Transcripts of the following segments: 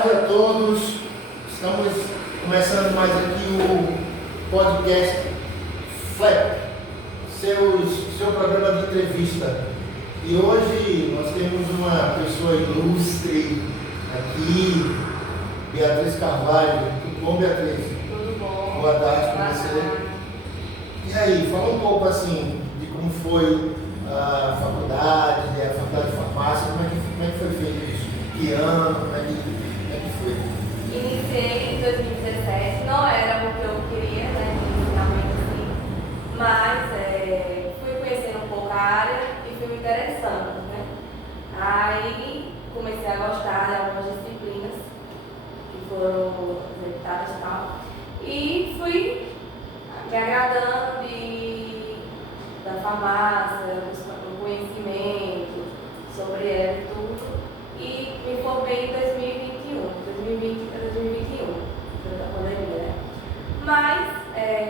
tarde a todos. Estamos começando mais aqui o podcast FLAP, seu programa de entrevista. E hoje nós temos uma pessoa ilustre aqui, Beatriz Carvalho. Tudo bom, Beatriz? Tudo bom. Boa tarde para você. E aí, fala um pouco assim de como foi a faculdade de farmácia, como é que foi feito isso? Que ano, como é que foi? Iniciei em 2017, não era o que eu queria, né, inicialmente assim, mas fui conhecendo um pouco a área e fui me interessando, né. Aí comecei a gostar de algumas disciplinas que foram executadas e tal, e fui me agradando da farmácia, do conhecimento sobre ela e tudo, e me formei em 2020 para 2021, durante a pandemia, né? Mas,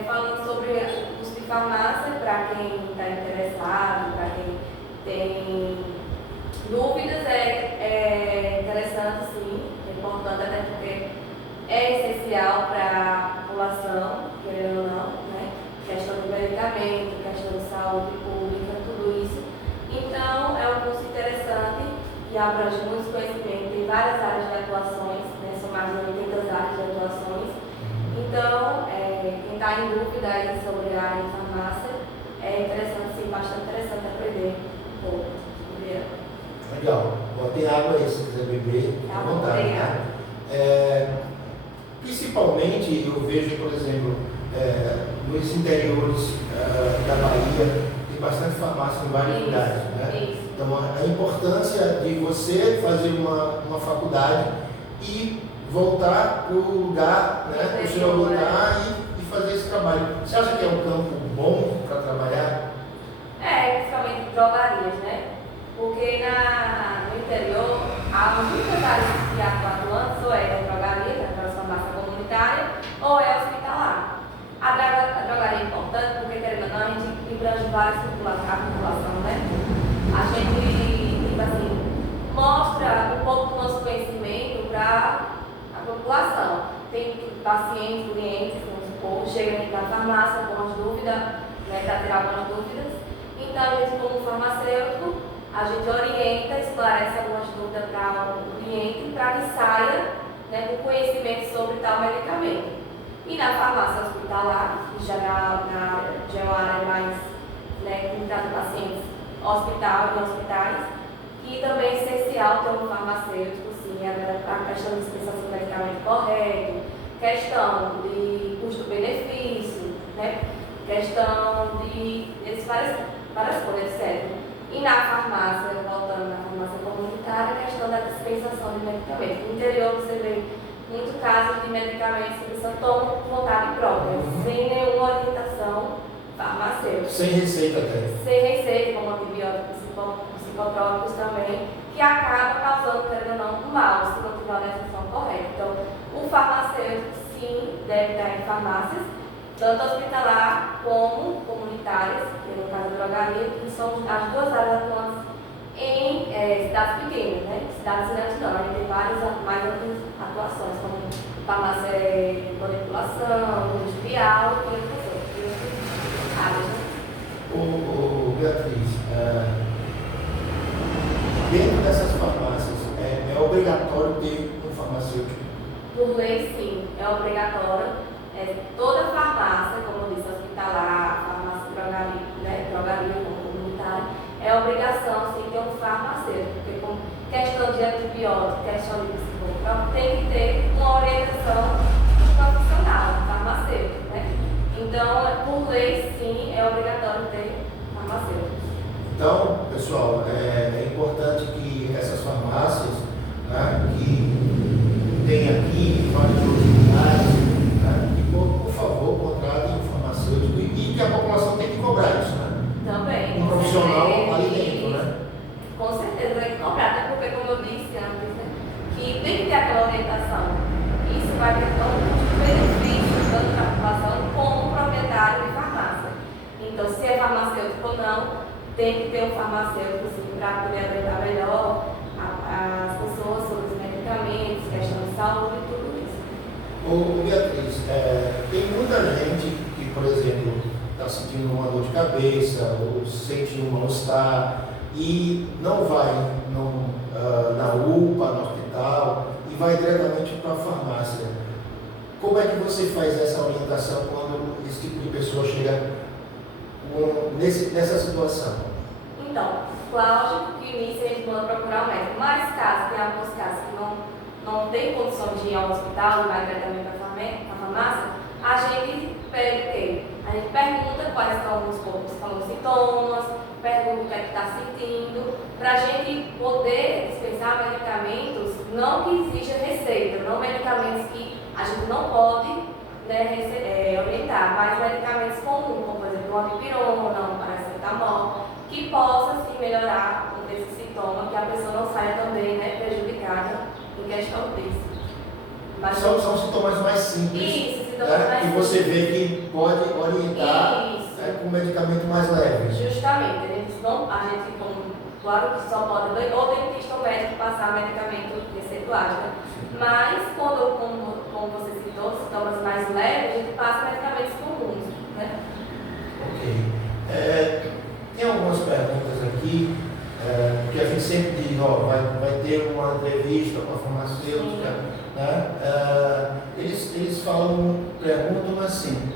falando sobre o curso de farmácia, para quem está interessado, para quem tem dúvidas, é interessante sim, é importante até porque é essencial para a população, querendo ou não, né? Questão do medicamento, questão de saúde pública, tudo isso. Então, é um curso interessante e abrange muitos conhecimentos, tem várias áreas de atuações, né? São mais de 80 áreas de atuações. Então, quem está em dúvida aí sobre a área de farmácia, é interessante, sim, bastante interessante aprender um pouco sobre ela. Legal. Tem água aí se quiser beber, fica à vontade. Né? Principalmente, eu vejo, por exemplo, nos interiores da Bahia, tem bastante farmácia em várias cidades, né? Isso. Então, a importância de você fazer uma faculdade e voltar para o lugar, né, para o seu lugar e fazer esse trabalho. Você acha que é um campo bom para trabalhar? Principalmente drogarias, né? Porque no interior há muitas áreas que atuam antes, ou é drogaria, aquela farmácia comunitária, ou é hospitalar. A drogaria é importante porque, querendo ou não, a gente abrange várias população, né? A gente, tipo assim, mostra um pouco do nosso conhecimento para a população. Tem pacientes, clientes, vamos supor, chegam aqui na farmácia com as dúvidas, né, para tirar algumas dúvidas. Então, a gente, como farmacêutico, a gente orienta, esclarece algumas dúvidas para o cliente para que saia, né, com conhecimento sobre tal medicamento. E na farmácia hospitalar, que já é uma área mais, né, que trata pacientes em hospitais, e também é essencial ter um farmacêutico, sim, a questão de dispensação do medicamento correto, questão de custo-benefício, né, questão de várias coisas, certo? E na farmácia, voltando na farmácia comunitária, a questão da dispensação de medicamentos. No interior você vê muito caso de medicamentos que você toma por vontade própria, sem nenhuma orientação farmacêutica. Sem receita até. Sem receita, como antibióticos, psicotrópicos também, que acaba causando, querendo ou não, um mal, se não tiver a orientação correta. Então, o farmacêutico, sim, deve estar em farmácias, tanto hospitalar como comunitárias, que no caso da drogaria, que são as duas áreas atuantes em cidades pequenas, né? Cidades grandes não, a gente tem várias mais outras atuações, como farmácia de manipulação, industrial e outras áreas, né? Beatriz, dentro dessas farmácias, é obrigatório ter um farmacêutico? Por lei, sim, é obrigatório. Toda farmácia, como eu disse, hospitalar, farmácia drogaria comunitária, é obrigação sim ter um farmacêutico, porque com questão de antibiótico, questão de psicotrópico, tem que ter uma orientação profissional, farmacêutico, né? Então, por lei, sim, é obrigatório ter farmacêutico. Então, pessoal, é importante que essas farmácias, né, que tem aqui vários lugares, né, que, por favor, contratem um farmacêutico e que a população tem que cobrar isso, né? Também. Um profissional ali dentro, né? Com certeza tem que cobrar, até porque, como eu disse antes, né, que tem que ter aquela orientação. Isso vai ter todo um benefício, tanto para a população como o proprietário de farmácia. Então, se é farmacêutico ou não, tem que ter um farmacêutico assim, para poder orientar melhor as pessoas sobre os medicamentos. medicamentos, questão de saúde e tudo isso. Ô, Beatriz, tem muita gente que, por exemplo, está sentindo uma dor de cabeça ou sente um mal-estar e não vai na UPA, no hospital, e vai diretamente para a farmácia. Como é que você faz essa orientação quando esse tipo de pessoa chega nessa situação? Então, lógico que início a gente manda procurar o médico, mas caso tem alguns casos que não tem condição de ir ao hospital e vai diretamente para a farmácia, a gente pede o quê? A gente pergunta quais são os sintomas, pergunta o que é que está sentindo, para a gente poder dispensar medicamentos, não que exija receita, não medicamentos que a gente não pode, né, orientar, mas medicamentos comuns, como por exemplo uma dipirona, um paracetamol, que possa sim melhorar esse sintoma, que a pessoa não saia também, né, prejudicada em questão disso. Mas são sintomas mais simples. Isso, sintomas mais que simples. você vê que pode orientar com medicamento mais leve. Justamente, claro que só pode ou dentista ou médico passar medicamento receituário, né? Mas como você citou, sintomas mais leves, a gente passa medicamentos comuns, né? Ok. Tem algumas perguntas aqui, que a gente sempre diz, vai ter uma entrevista com a farmacêutica, né? Eles perguntam assim,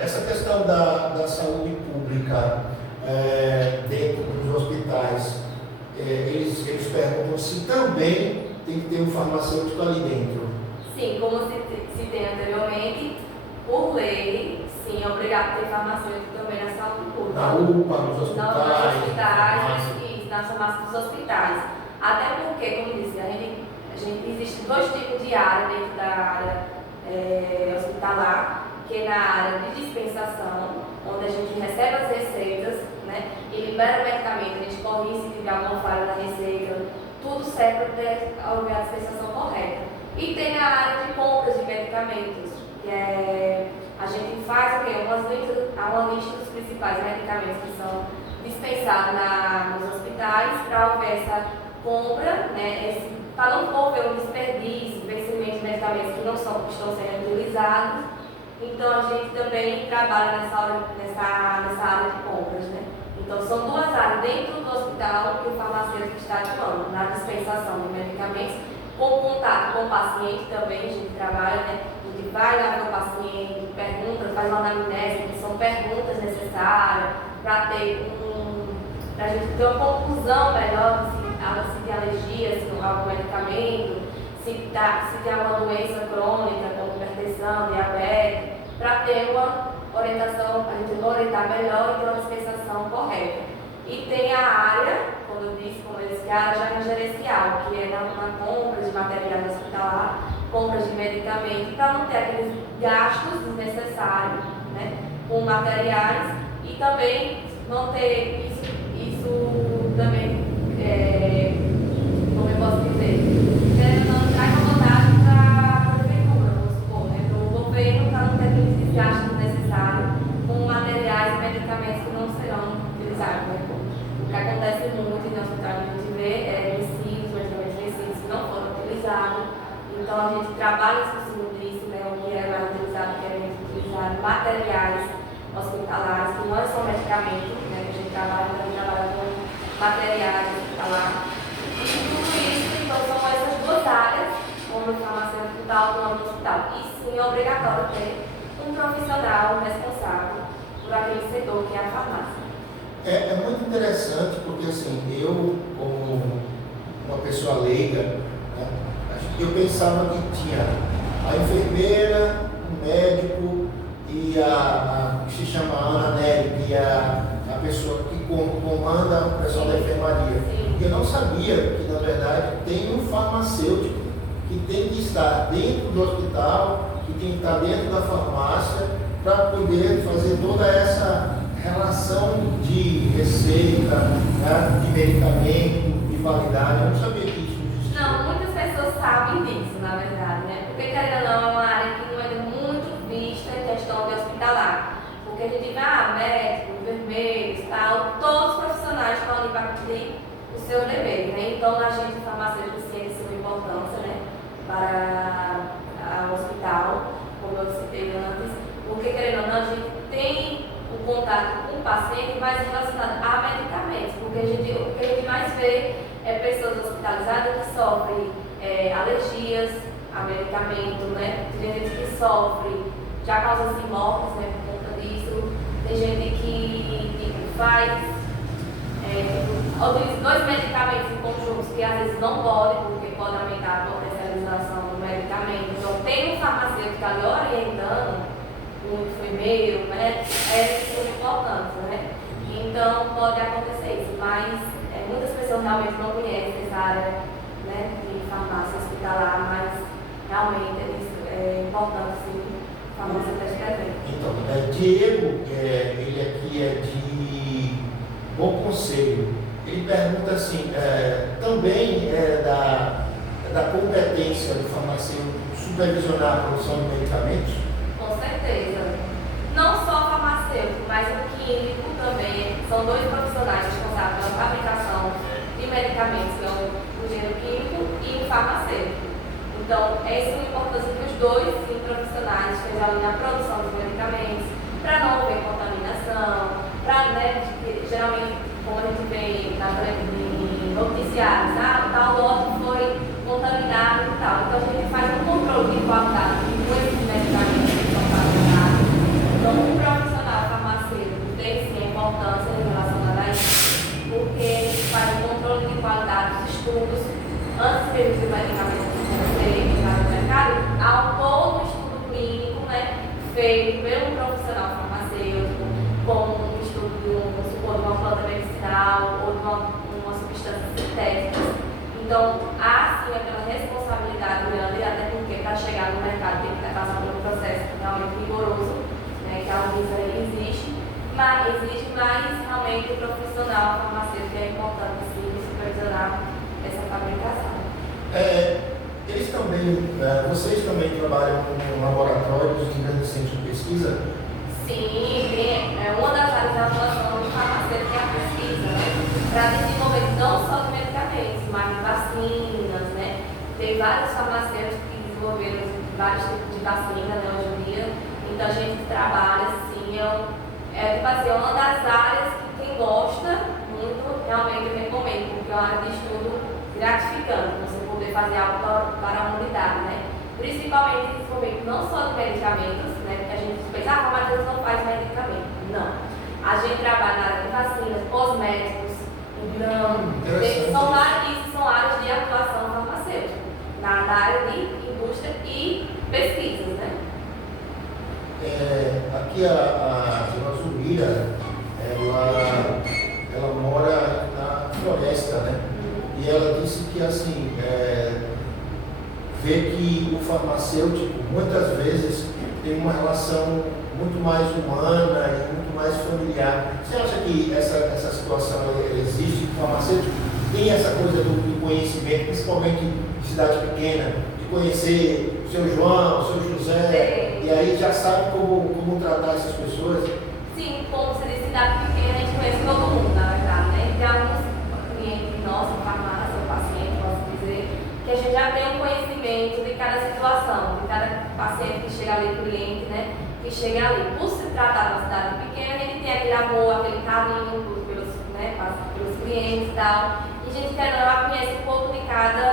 essa questão da saúde pública dentro dos hospitais, eles perguntam se também tem que ter um farmacêutico ali dentro. Sim, como citei anteriormente, por lei, sim, é obrigado a ter farmacêutico também na saúde pública. Na UPA, nos hospitais. Nas farmácias dos hospitais. Até porque, como disse, existe dois tipos de área dentro da área hospitalar, que é na área de dispensação, onde a gente recebe as receitas, né, e libera o medicamento, a gente corrige se tiver alguma falha na receita, tudo certo para haver a dispensação correta. E tem a área de compras de medicamentos, que a gente faz uma lista dos principais medicamentos que são dispensados nos hospitais para haver essa compra, né, para não haver um desperdício, vencimento de medicamentos que não estão sendo utilizados. Então a gente também trabalha nessa área de compras, né? Então são duas áreas dentro do hospital que o farmacêutico está atuando, na dispensação de medicamentos, com contato com o paciente também, a gente trabalha, né? A gente vai lá com o paciente, pergunta, faz uma anamnese, que são perguntas necessárias para a gente ter uma conclusão melhor se tem alergia, se não há algum medicamento, se tem alguma doença crônica, como hipertensão, diabetes, para ter uma orientação, a gente orientar melhor e ter uma dispensação correta. E tem a área, como eu disse, que é a área gerencial, que é na compra de materiais hospitalar, compra de medicamentos, para não ter aqueles gastos desnecessários, né, com materiais e também não ter isso também, como eu posso dizer, não traz uma vantagem para a prefeitura, vamos supor, né, para o governo, para não ter aqueles gastos necessários com materiais e medicamentos que não serão utilizados. Né? O que acontece muito em hospital, a gente vê medicamentos vencidos que não foram utilizados. Então a gente trabalha em cima disso, né, o que é mais utilizado, o que é menos utilizado, materiais hospitalares, que não são medicamentos, né, que a gente trabalha com materiais hospitalares. E tudo isso, então, são essas duas áreas, como o farmacêutico está atuando no hospital. E sim, é obrigatório ter um profissional responsável por aquele setor que é a farmácia. É muito interessante porque, assim, eu, como uma pessoa leiga, né, eu pensava que tinha a enfermeira, o médico e que se chama Ana Nery, que é a pessoa que comanda o pessoal da enfermaria. Sim. Eu não sabia que, na verdade, tem um farmacêutico que tem que estar dentro do hospital, que tem que estar dentro da farmácia, para poder fazer toda essa relação de receita, né, de medicamento, de validade. Eu não sabia que isso existia. Não, muitas pessoas sabem disso, na verdade, né? Porque, querendo ou não, é uma área que não é muito vista em questão de hospitalar. Porque a gente vê, médicos, enfermeiros, tal, todos os profissionais estão ali para cumprir o o seu dever, né? Então, a gente farmacêutico sim de sua importância, né, para o hospital, como eu citei antes, porque querendo ou não, a gente tem o contato com o paciente mais relacionado a medicamentos, porque o que a gente mais vê é pessoas hospitalizadas que sofrem alergias a medicamento, né? Tem gente que sofre já causas de mortes, né, por conta disso, tem gente que faz utiliza dois medicamentos em conjuntos que às vezes não podem, porque pode aumentar a potencialização do medicamento. Então, tem um farmacêutico ali orientando, um enfermeiro, né? É super importante, né? Então, pode acontecer isso, mas muitas pessoas realmente não conhecem essa área, né, de farmácia hospitalar, mas realmente é importante, sim, a farmácia prescrever. Então, Diego, ele aqui é de Bom Conselho. Ele pergunta assim, também da competência do farmacêutico supervisionar a produção de medicamentos? Com certeza. Não só farmacêutico, mas o químico também. São dois profissionais responsáveis pela fabricação de medicamentos, que é o engenheiro químico e o farmacêutico. Então, essa é a importância que os dois profissionais estejam ali na produção dos medicamentos, para não haver contaminação, para, né, geralmente, como a gente vê em noticiários, tal lote foi contaminado e tal. Então, a gente faz um controle de qualidade com esses medicamentos que são fabricados. Então, um profissional farmacêutico tem sim a importância relacionada a isso, porque ele faz o controle de qualidade dos estudos antes mesmo do medicamento ser entrado no mercado. Há todo um estudo clínico, né, feito pelo profissional farmacêutico, como um estudo de uma planta medicinal ou de uma substância sintética. Então, há sim aquela responsabilidade grande, até porque para chegar no mercado tem que passar por um processo realmente rigoroso, né, que a Anvisa exige, mas realmente o profissional farmacêutico é importante sim supervisionar essa fabricação. Eles também, vocês também trabalham com laboratórios em grandes centros de pesquisa? Sim, uma das áreas de atuação do farmacêutico é a pesquisa, né? Para desenvolver não só de medicamentos, mas de vacinas, né? Tem vários farmacêuticos que desenvolveram vários tipos de vacina, né, hoje em dia. Então a gente trabalha assim, é uma das áreas que quem gosta muito realmente eu recomendo, porque é uma área de estudo gratificante, você poder fazer algo para a humanidade, né? Principalmente desenvolvimento não só de medicamentos, né? Porque a gente pensa, a farmacêutica não faz medicamento. Não. A gente trabalha na área de vacinas, cosméticos, então, são áreas de atuação farmacêutica, na área de indústria e pesquisas, né? Aqui a dona Zumira, ela mora na floresta, né? E ela disse que assim, vê que o farmacêutico muitas vezes tem uma relação muito mais humana e muito mais familiar. Você acha que essa situação existe? O farmacêutico tem essa coisa do conhecimento, principalmente em cidade pequena, de conhecer o seu João, o seu José, e aí já sabe como tratar essas pessoas? Sim, como você disse, cidade pequena, a gente conhece todo mundo, na verdade, né? Tem alguns clientes nossos, farmácia, paciente, posso dizer, que a gente já tem um conhecimento de cada situação, de cada paciente que chega ali, cliente, né? Que chega ali. Por se tratar de uma cidade pequena, a gente tem aquele amor, aquele carinho pelos clientes e tal. E a gente conhece um pouco de cada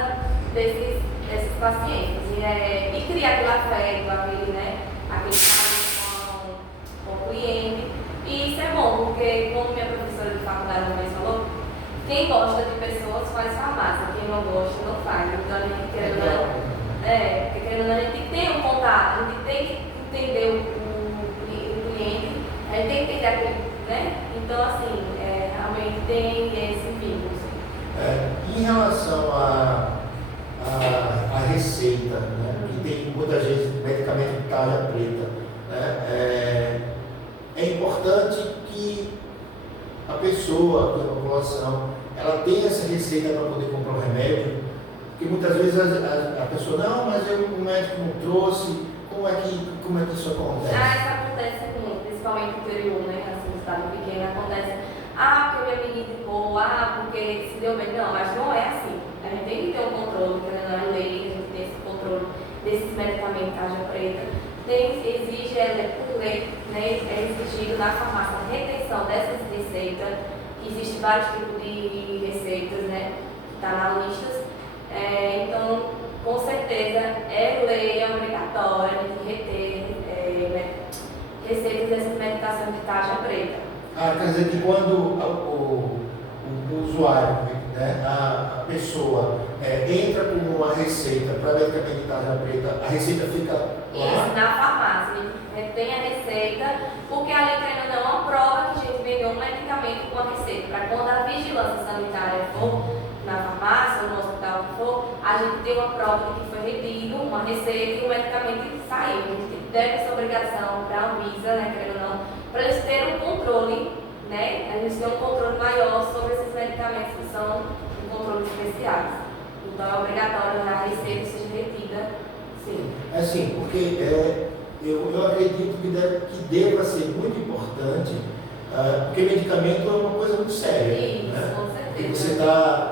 desses pacientes. E cria aquele afeto, aquele carinho com o cliente. E isso é bom, porque como minha professora de faculdade também falou, quem gosta de pessoas faz farmácia, quem não gosta não faz. Então a gente querendo a gente tem um contato, a gente tem que entender o cliente, a gente tem que entender aquele, né? Então assim, realmente tem esse vínculo. Em relação à receita, né, que tem muitas vezes medicamento de tarja preta, né, é importante que a pessoa, que a população, ela tenha essa receita para poder comprar o remédio, porque muitas vezes a pessoa, não, mas o médico não trouxe, como é que isso acontece? Isso acontece muito, principalmente no interior, né, assim, cidade pequena, acontece porque minha amiga indicou, porque se deu bem. Não, mas não é assim. A gente tem que ter um controle, porque não é lei, a gente tem esse controle desses medicamentos tarja preta. Exige, por lei, né, é exigido na farmácia a retenção dessas receitas. Existem vários tipos de receitas, né, que está na lista. Então, com certeza, é lei, é obrigatório de reter receitas dessas medicações de tarja preta. Quer dizer que quando o usuário, né, a pessoa entra com uma receita para medicamento de tarja preta, a receita fica lá? Isso, na farmácia. Tem a receita, porque a lei ainda não aprova que a gente vendeu um medicamento com a receita. Para quando a vigilância sanitária for na farmácia ou no hospital que for, a gente tem uma prova de que foi retido uma receita e o medicamento saiu. A gente deve essa obrigação para a Anvisa, né, querendo ou não, para eles terem um controle, né? A gente tem um controle maior sobre esses medicamentos que são controles especiais. Então é obrigatório que a receita seja retida, sim. Assim, porque eu acredito que deva ser muito importante, porque medicamento é uma coisa muito séria. Isso, né? com certeza. E você está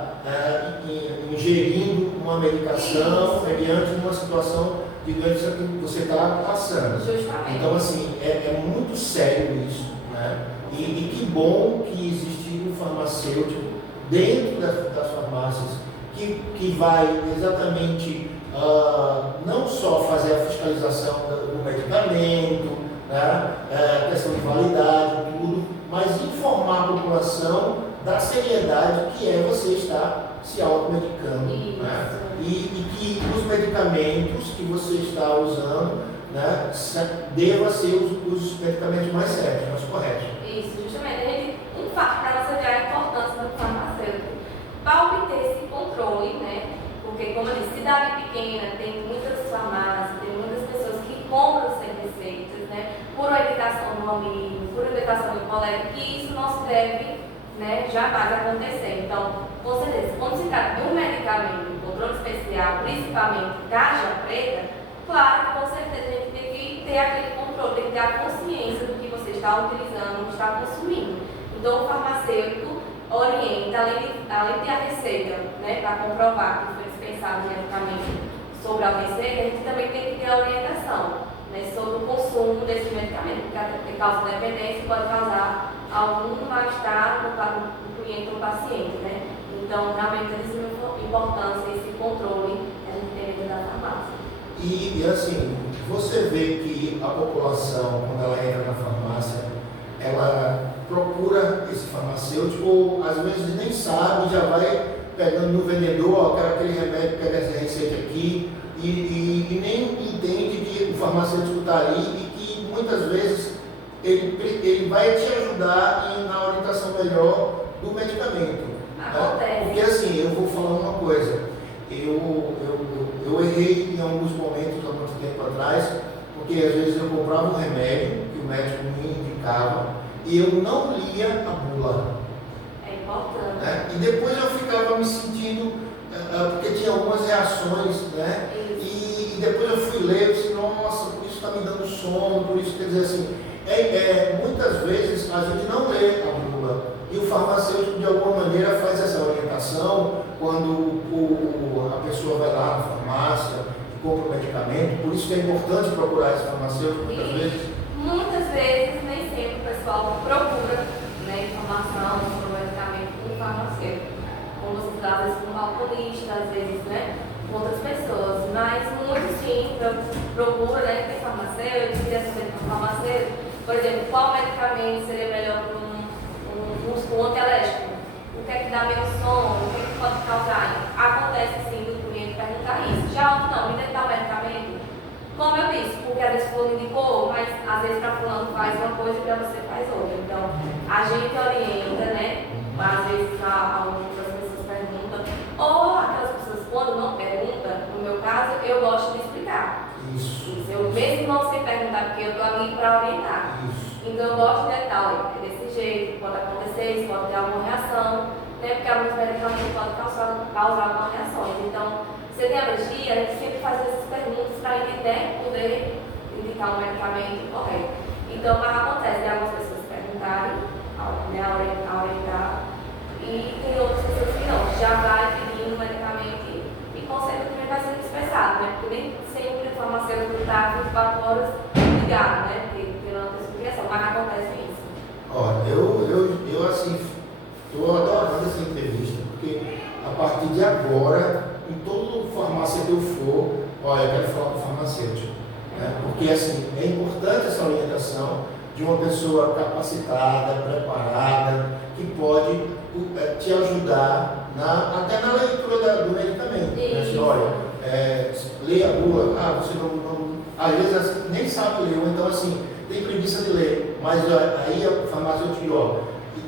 ingerindo uma medicação mediante uma situação, digamos, que você está passando. Justamente. Então, assim, é muito sério isso, né? E que bom que existe um farmacêutico dentro das farmácias que vai exatamente não só fazer a fiscalização do medicamento, né? Questão de validade, tudo, mas informar a população da seriedade que é você estar se automedicando, né? E que os medicamentos que você está usando, né, deva ser os medicamentos mais sérios, mais corretos. Isso, justamente. Um fato para você ver a importância do farmacêutico. Para obter esse controle, né? Porque, como eu disse, cidade pequena, tem muitas farmácias, tem muitas pessoas que compram sem receitas, né? Por orientação do amigo, por orientação do colega, que isso não se deve, né, jamais acontecer. Então, com certeza, quando se trata de um medicamento, um controle especial, principalmente tarja preta, claro que com certeza a gente tem que ter aquele controle, tem que ter a consciência do que você está utilizando, está consumindo. Então, o farmacêutico orienta, além de a receita, né, para comprovar que foi dispensado o medicamento sobre a receita, a gente também tem que ter a orientação, né, sobre o consumo desse medicamento, porque causa dependência e pode causar algum mal-estar no cliente ou no paciente, né? Então, realmente, é de suma importância esse controle que a gente tem dentro da farmácia. E assim, você vê que a população, quando ela entra na farmácia, ela procura esse farmacêutico, ou às vezes nem sabe, já vai pegando no vendedor, quero aquele remédio, pega essa receita aqui, e nem entende que o farmacêutico está ali e que muitas vezes ele vai te ajudar na orientação melhor do medicamento. Né? Porque assim, eu vou falar uma coisa, eu errei em alguns momentos, há muito tempo atrás, porque às vezes eu comprava um remédio que o médico me indicava e eu não lia a bula. É importante. Né? E depois eu ficava me sentindo, porque tinha algumas reações, né? E depois eu fui ler e disse, nossa, por isso está me dando sono, por isso, quer dizer assim, muitas vezes a gente não lê a bula. E o farmacêutico, de alguma maneira, faz essa orientação quando a pessoa vai lá na farmácia e compra o medicamento. Por isso que é importante procurar esse farmacêutico muitas vezes. Muitas vezes, nem sempre o pessoal procura, né, informação sobre o medicamento com o farmacêutico. Como você fala, às vezes com um balconista, às vezes, né, com outras pessoas. Mas muitos sim procuram, né, ter farmacêutico, querer saber com o farmacêutico. Por exemplo, qual medicamento seria melhor para um antialérgico? O que é que dá menos sono? O que é que pode causar? Acontece sim do cliente perguntar isso. Já outro não, me dê tal medicamento. Como eu disse, porque às vezes fulano indicou, mas às vezes para fulano faz uma coisa e para você faz outra. Então, a gente orienta, né? Às vezes outras pessoas perguntam. Ou aquelas pessoas, quando não perguntam, no meu caso, eu gosto de explicar. Isso. Eu mesmo não sei perguntar, porque eu estou ali para orientar. Isso. Então eu gosto de detalhe, é desse jeito, pode acontecer isso, pode ter alguma reação, né? Porque alguns medicamentos podem causar algumas reações. Então, você tem alergia, a gente sempre faz essas perguntas para entender, poder indicar um medicamento correto. Então, mas acontece de algumas pessoas perguntarem né, a orientar. E tem outras pessoas que não, já vai pedindo medicamento e consequentemente vai sendo dispensado, né? Porque nem sempre o farmacêutico está 24 horas ligado, né? Pela antecipação, mas acontece isso. Ó, eu assim, estou adorando essa entrevista, porque a partir de agora, em toda farmácia que eu for, olha, eu quero falar com o farmacêutico. Né? Porque assim, é importante essa orientação de uma pessoa capacitada, preparada, que pode te ajudar até na leitura do medicamento. Né? Assim, olha, leia a bula, você não, às vezes assim, nem sabe ler, ou então assim, tem preguiça de ler, mas aí a farmacêutica diz, ó,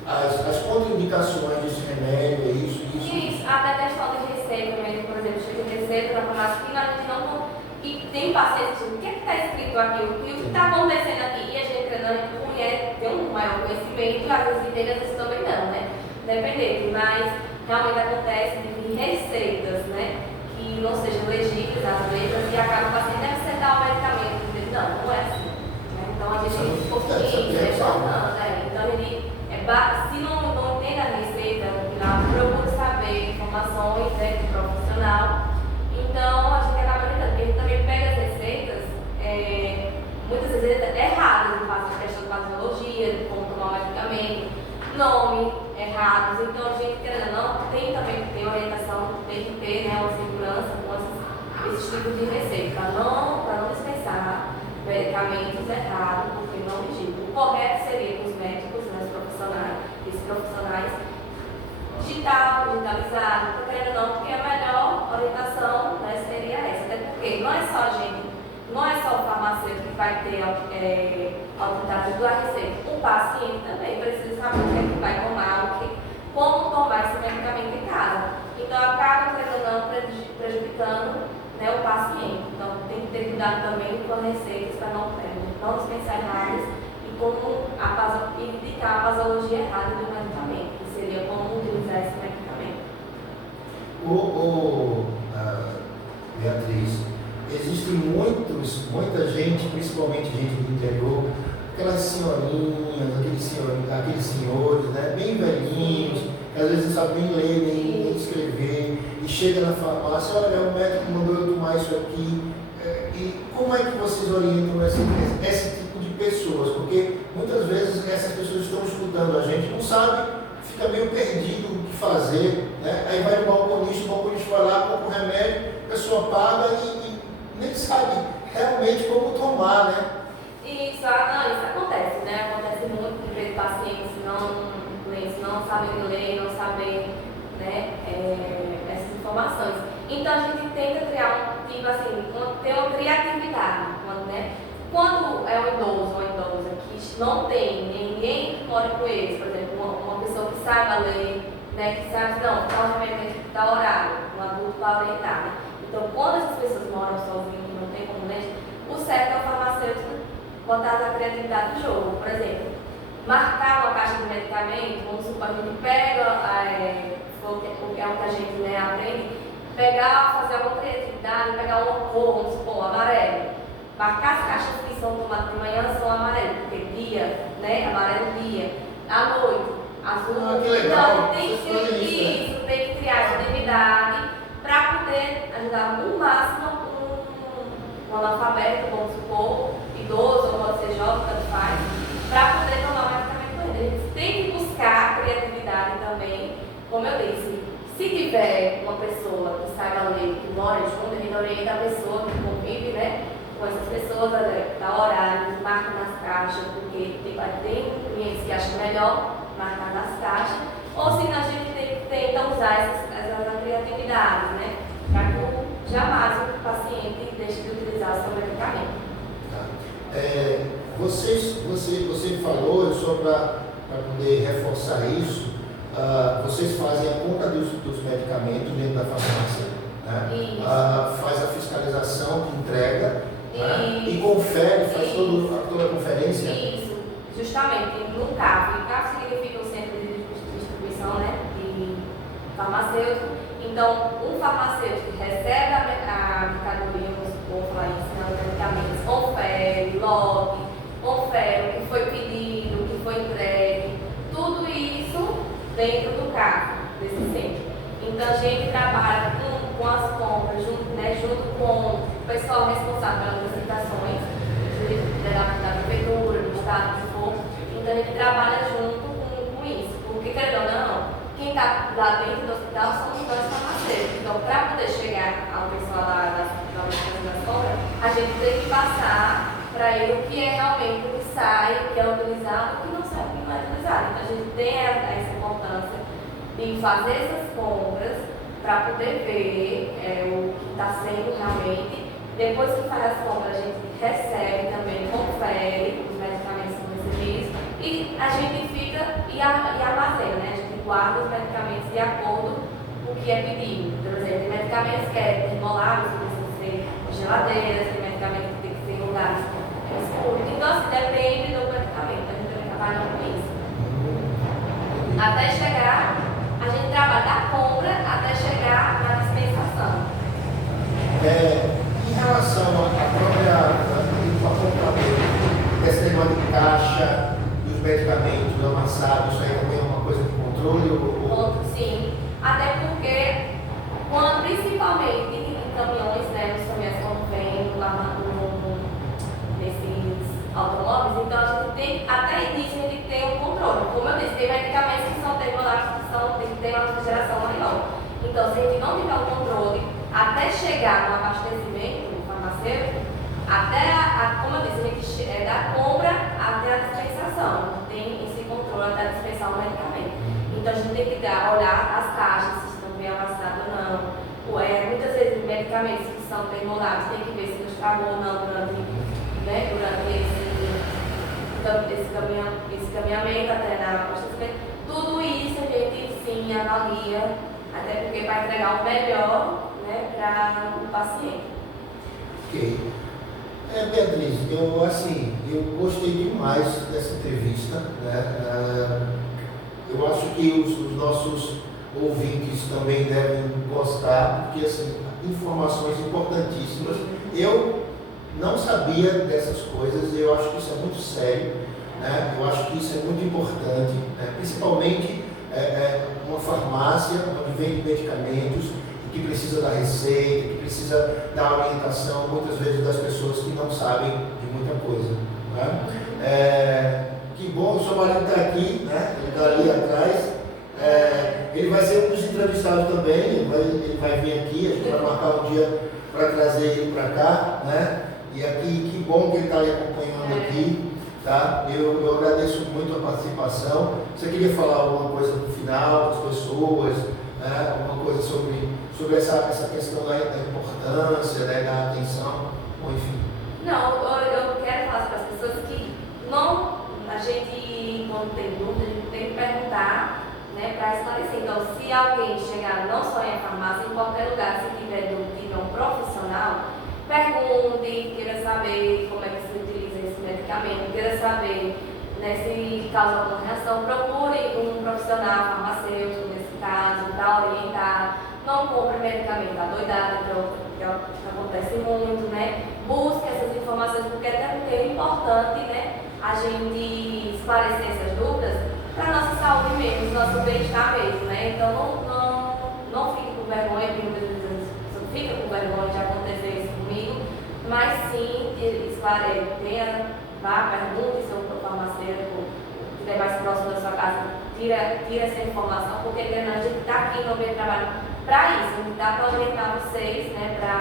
as contraindicações desse remédio, isso. Isso, até a questão de receita mesmo, por exemplo, chega de receita na farmácia que a gente não. E tem pacientes que o que está escrito aqui, o que está acontecendo aqui, e a gente treinando mulher tem um maior conhecimento, às vezes entende, às vezes também não, né? Dependendo, mas realmente acontece de receitas, né? Que não sejam legíveis às vezes e acaba o paciente deve aceitar o medicamento. Não é assim. Né? Então a gente é importante, né? Então ele se não entende a receita, no final, procura saber informações, né, de profissional. Então a gente acaba tentando, porque a gente também pega as receitas, muitas vezes erradas, no caso da questão de fisiologia, de como tomar o medicamento, nome errados. Então a gente, querendo ou não, tem também que ter orientação, tem que ter, né, uma segurança com esses tipos de receita, para não dispensar medicamentos errados, porque não digita. O correto seria que os médicos, né, os profissionais, digitalizado, querendo ou não, porque a melhor orientação, né, seria essa. Até porque não é só o farmacêutico que vai ter a autoridade da receita. O paciente também precisa saber o que é que vai tomar, como tomar esse medicamento em casa. Então acaba, querendo ou não, prejudicando, né, o paciente. Então tem que ter cuidado também com as receitas para não dispensar erradas e como indicar a posologia errada do medicamento, que seria como utilizar esse medicamento. Beatriz, existe muita gente, principalmente gente do interior, aquelas senhorinhas, aqueles senhores, né, bem velhinhos, que às vezes não sabem nem ler, nem escrever, e chega na farmácia, olha, o médico mandou eu tomar isso aqui. E como é que vocês orientam esse tipo de pessoas? Porque muitas vezes essas pessoas estão escutando a gente, não sabem, fica meio perdido o que fazer, né? Aí vai no balconista, o balconista vai lá, compra o remédio, a pessoa paga e nem sabe realmente como tomar, né? Isso acontece, né? Acontece muito de pacientes não sabem ler, não sabem, né, essas informações. Então a gente tenta criar ter uma criatividade, né? Quando é um idoso ou uma idosa que não tem ninguém que mora com eles, por exemplo, uma pessoa que saiba ler, né, que sabe, não, tal remédio está horário, um adulto para orientar, né? Então, quando essas pessoas moram sozinhas e não tem como ler, o certo é o farmacêutico botar a criatividade no jogo. Por exemplo, marcar uma caixa de medicamento, vamos supor, a gente pega, o que a gente, né, aprende, fazer alguma criatividade, pegar uma cor, vamos supor, amarelo. Marcar as caixas que são tomadas de manhã são amarelas, porque dia, né, amarelo dia, à noite, azul. Que legal. Então, tem que criar criatividade para poder ajudar no máximo um analfabeto, vamos supor, idoso, ou pode ser jovem, tanto faz, para poder tomar o medicamento com ele. Eles têm que buscar criatividade também, como eu disse. Se tiver uma pessoa que saiba ler, que mora junto, a gente orienta a pessoa que convive, né, com essas pessoas, dá horários, marca nas caixas, porque tem clientes que acham melhor marcar nas caixas, ou se a gente tenta usar essas criatividades, né, para que jamais o paciente deixe de utilizar o seu medicamento. Você falou, só para poder reforçar isso, vocês fazem a conta dos medicamentos dentro da farmácia, né? Faz a fiscalização de entrega, né? E confere, faz toda a conferência. Isso, justamente, no CAF. O CAF significa o Centro de Distribuição, né, de farmacêutico. Então, um farmacêutico recebe a mercadoria, vamos falar isso, medicamentos, confere, lote, confere o que foi pedido, o que foi entregue, tudo dentro do carro, desse centro. Então a gente trabalha com as compras, junto com o pessoal responsável pelas licitações, da prefeitura, do estado, se for. Então a gente trabalha junto com isso, porque querendo ou não, quem está lá dentro do hospital somos nós farmacêuticos. Então, para poder chegar ao pessoal das compras, a gente tem que passar para ele o que é realmente o que sai, o que é utilizado, o que não sai, o que não é utilizado. Então a gente tem essa importância de fazer essas compras para poder ver o que está sendo realmente. Depois que faz as compras, a gente recebe também, confere os medicamentos que são recebidos e a gente fica e armazena, né? A gente guarda os medicamentos de acordo com o que é pedido. Por exemplo, tem medicamentos que é termoláveis, que precisam ser em geladeiras, tem medicamentos que tem que ser em lugares escuros. Então, assim, depende do medicamento, a gente também trabalha com isso. Até chegar, a gente trabalha da compra até chegar na dispensação. Em relação à própria dessa negócio de caixa, dos medicamentos amassados, isso aí também é uma coisa de controle? Sim, até porque, principalmente em caminhões, né, nos caminhões quando vem nesses automóveis, então a gente tem, até início a gente tem um controle. Como eu disse, tem medicamentos que são termoláticos, tem que ter uma refrigeração maior. Então, se a gente não tiver o controle, até chegar no abastecimento farmacêutico, como eu disse, a gente da compra até a dispensação, tem esse controle até dispensar o medicamento. Então a gente tem que olhar as caixas, se estão bem amassadas ou não. Muitas vezes medicamentos que são termoláveis, tem que ver se não estragou ou não durante esse caminhamento até na abastecimento. Tudo isso a gente sim avalia, até porque vai entregar o melhor, né, para o paciente. Ok. Beatriz, eu gostei demais dessa entrevista, né? Eu acho que os nossos ouvintes também devem gostar, porque assim, informações importantíssimas. Eu não sabia dessas coisas e eu acho que isso é muito sério, né? Eu acho que isso é muito importante, né? Principalmente uma farmácia onde vende medicamentos que precisa da receita, que precisa da orientação, muitas vezes das pessoas que não sabem de muita coisa, né? Que bom, o seu marido está aqui, né? Ele está ali atrás. Ele vai ser um dos entrevistados também, ele vai vir aqui, a gente vai marcar um dia para trazer ele para cá, né? E aqui, que bom que ele está ali acompanhando aqui, tá? Eu agradeço muito a participação. Você queria falar alguma coisa no final, das pessoas, né? Alguma coisa sobre essa questão da importância, né? Da atenção, ou enfim? Não, eu quero falar para as pessoas que a gente, quando tem dúvida, a gente tem que perguntar, né, para esclarecer. Então, se alguém chegar não só em farmácia, em qualquer lugar, se tiver dúvida, tiver um profissional, pergunte, queira saber como é que se utiliza esse medicamento, queira saber, né, se causa alguma reação, procure um profissional farmacêutico, nesse caso, para orientar. Não compre medicamento adoidado, que acontece muito, né? Busque essas informações, porque é importante, né, a gente esclarecer essas dúvidas para a nossa saúde mesmo, nosso bem-estar mesmo, né? Então não fique com vergonha, não fica com vergonha de acontecer isso comigo, mas sim vá, pergunte se o farmacêutico estiver mais próximo da sua casa, tira essa informação, porque a gente está aqui no meio do trabalho para isso, a gente está para orientar vocês, né, para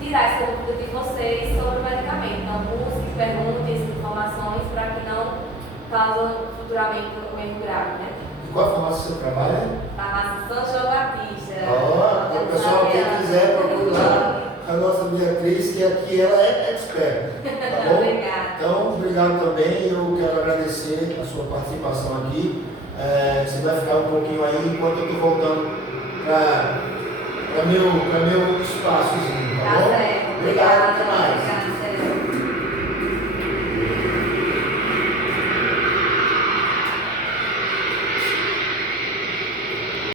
tirar essa dúvida de vocês sobre o medicamento. Então, busque, pergunte essas informações para que não cause futuramente um erro grave, né? E qual farmácia você trabalha? Farmácia São João Batista. Então, pessoal, quem quiser procurar a nossa Beatriz, que aqui ela é expert, tá bom? Obrigada. Então, obrigado também. Eu quero agradecer a sua participação aqui. Você vai ficar um pouquinho aí enquanto eu estou voltando para meu espaçozinho, tá bom? Tá certo. Obrigado, até mais.